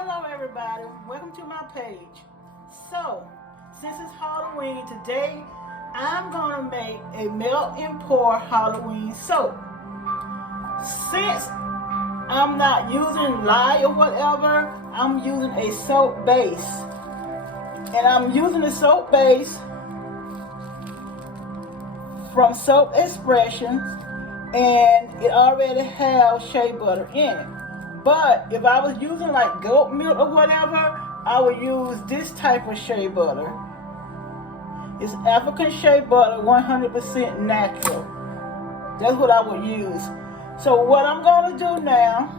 Hello everybody, welcome to my page. So, since it's Halloween today, I'm gonna make a melt and pour Halloween soap. Since I'm not using lye or whatever, I'm using a soap base. And I'm using the soap base from Soap Expressions, and it already has shea butter in it. But if I was using like goat milk or whatever, I would use this type of shea butter. It's African shea butter, 100% natural. That's what I would use. So what I'm going to do now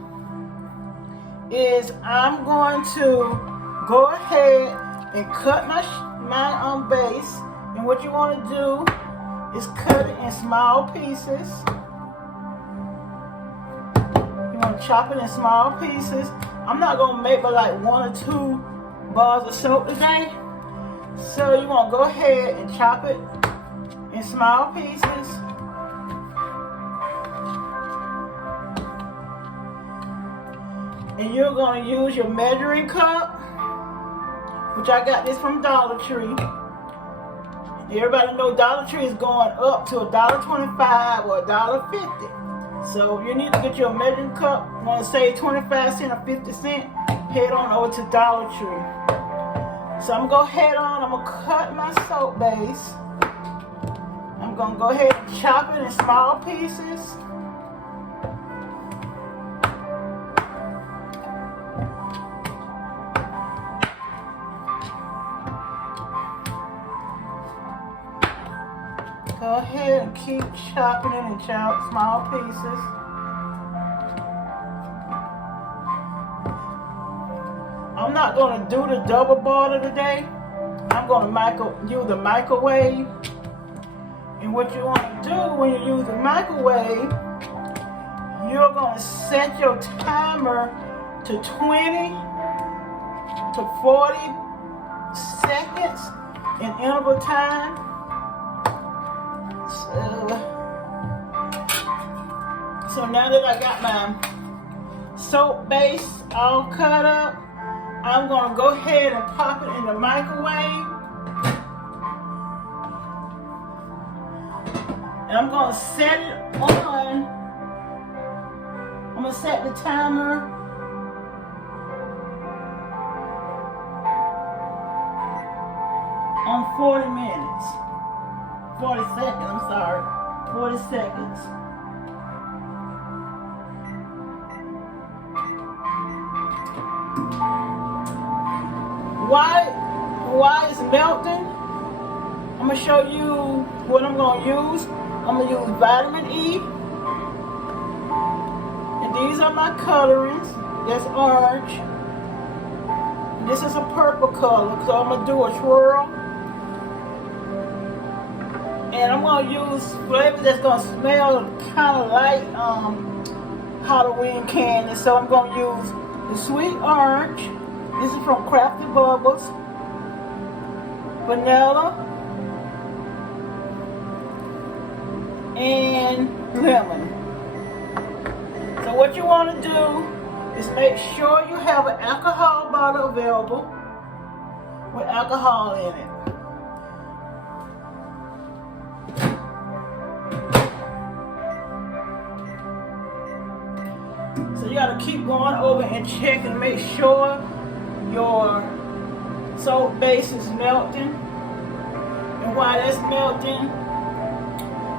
is I'm going to go ahead and cut my base. And what you want to do is cut it in small pieces. You want to chop it in small pieces. I'm not going to make but like 1 or 2 bars of soap today. So you want to go ahead and chop it in small pieces. And you're going to use your measuring cup, which I got this from Dollar Tree. Everybody know Dollar Tree is going up to $1.25 or $1.50. So you need to get your measuring cup. You want to save 25 cents or 50 cents, head on over to Dollar Tree. So I'm going to go ahead on, I'm going to cut my soap base. I'm going to go ahead and chop it in small pieces. Go ahead and keep chopping it in small pieces. I'm not going to do the double boiler today. I'm going to use the microwave. And what you want to do when you use the microwave, you're going to set your timer to 20 to 40 seconds in interval time. So now that I got my soap base all cut up, I'm going to go ahead and pop it in the microwave. And I'm going to set it on. I'm going to set the timer on 40 minutes. 40 seconds, I'm sorry. 40 seconds. Why it's melting? I'm going to show you what I'm going to use. I'm going to use vitamin E. And these are my colorings. That's orange. And this is a purple color, so I'm going to do a swirl. And I'm going to use flavor that's going to smell kind of like Halloween candy. So I'm going to use the sweet orange. This is from Crafty Bubbles. Vanilla. And lemon. So what you want to do is make sure you have an alcohol bottle available with alcohol in it. So you got to keep going over and check and make sure your soap base is melting. And while that's melting,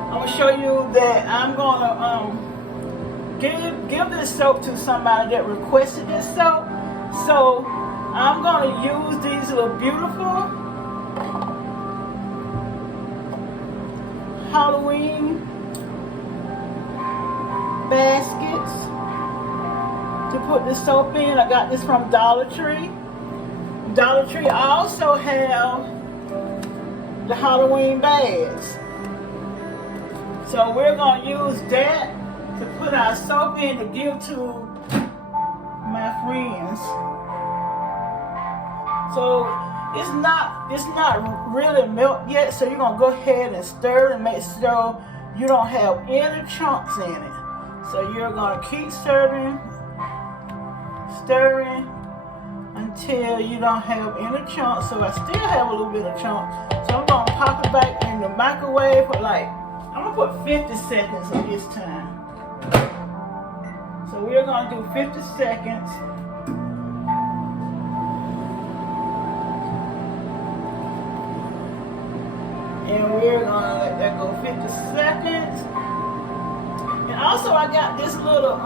I'm going to show you that I'm going to give this soap to somebody that requested this soap. So I'm going to use these little beautiful Halloween baskets to put the soap in. I got this from Dollar Tree. Dollar Tree also have the Halloween bags. So we're going to use that to put our soap in to give to my friends. So it's not really milk yet, so you're going to go ahead and stir and make sure you don't have any chunks in it. So you're going to keep stirring until you don't have any chunks. So I still have a little bit of chunks. So I'm gonna pop it back in the microwave for like, I'm gonna put 50 seconds on this time. So we're gonna do 50 seconds. And we're gonna let that go 50 seconds. And also I got this little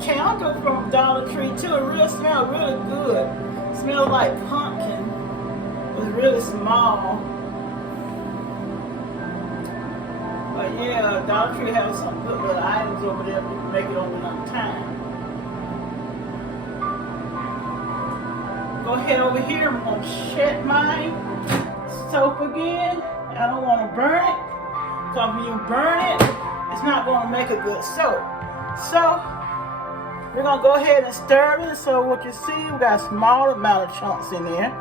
candle from Dollar Tree too. It smells really good. It smells like pumpkin. It's really small. But yeah, Dollar Tree has some good little items over there to make it on enough time. Go ahead over here. I'm gonna check my soap again. I don't want to burn it, because when you burn it, it's not going to make a good soap. So we're going to go ahead and stir it. So what you see, we got a small amount of chunks in there.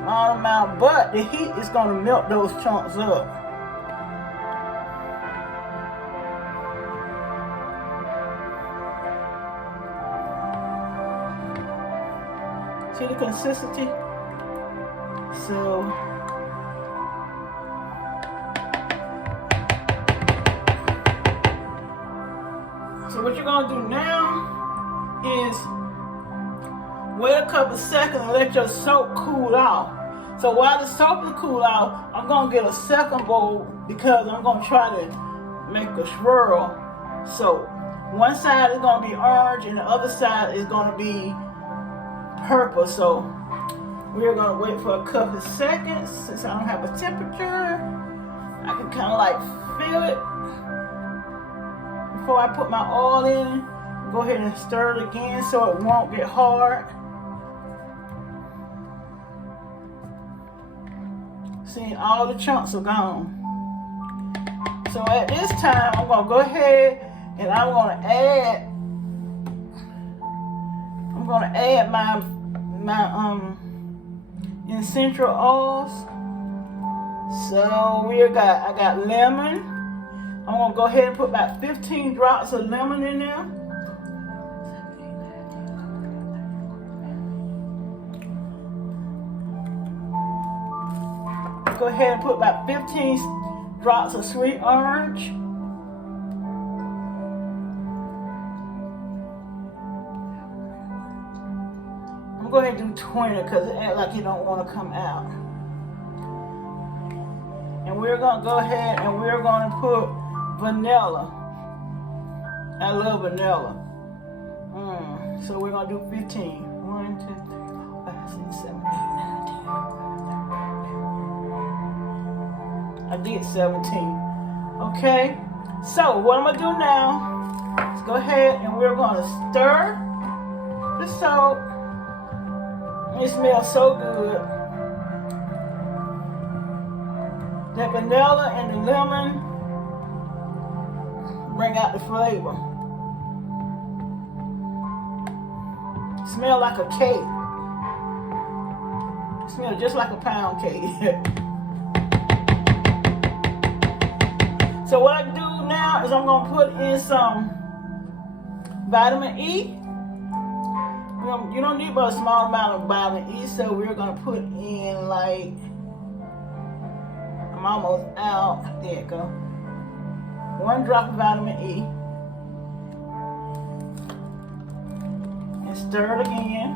Small amount, but the heat is going to melt those chunks up. See the consistency? So what you're gonna do now is wait a couple seconds and let your soap cool off. So while the soap is cool off, I'm gonna get a second bowl because I'm gonna try to make a swirl soap. One side is gonna be orange and the other side is gonna be purple. So we're gonna wait for a couple of seconds. Since I don't have a temperature, I can kind of like feel it. Before I put my oil in, go ahead and stir it again so it won't get hard. See, all the chunks are gone. So at this time, I'm gonna go ahead and I'm gonna add my essential oils. So I got lemon. I'm gonna go ahead and put about 15 drops of lemon in there. Go ahead and put about 15 drops of sweet orange. I'm going to go ahead and do 20 because it acts like you don't want to come out. And we're going to go ahead and we're going to put vanilla. I love vanilla. So we're going to do 15. 1, 2, 3, 4, 5, 6, 7, 8, 9, 10. I did 17. Okay. So what I'm going to do now is go ahead and we're going to stir the soap. It smells so good. That vanilla and the lemon bring out the flavor. Smell like a cake. Smell just like a pound cake. So what I do now is I'm gonna put in some vitamin E. You don't need but a small amount of vitamin E, so we're gonna put in like, I'm almost out. There you go. 1 drop of vitamin E. And stir it again.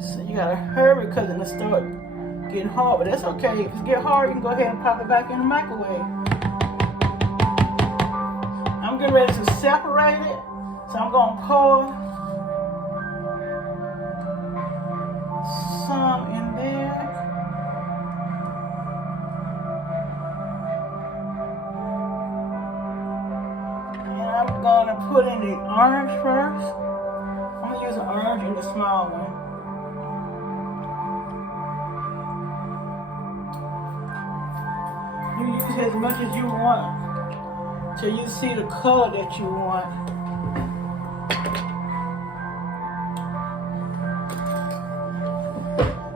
So you gotta hurry because it'll start getting hard, but that's okay. If it gets hard, you can go ahead and pop it back in the microwave. I'm getting ready to separate it, so I'm gonna pour some in there. And I'm gonna put in the orange first. I'm gonna use an orange in the small one. You use as much as you want till you see the color that you want.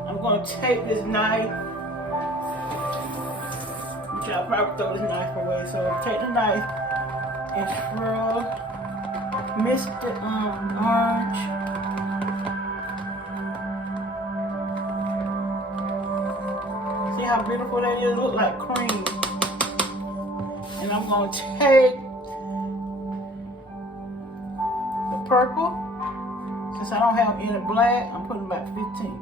I'm going to take this knife, which Actually, I'll probably throw this knife away. So take the knife and swirl, mix the orange. See how beautiful that is? It looks like cream. And I'm going to take the purple. Since I don't have any black, I'm putting about 15.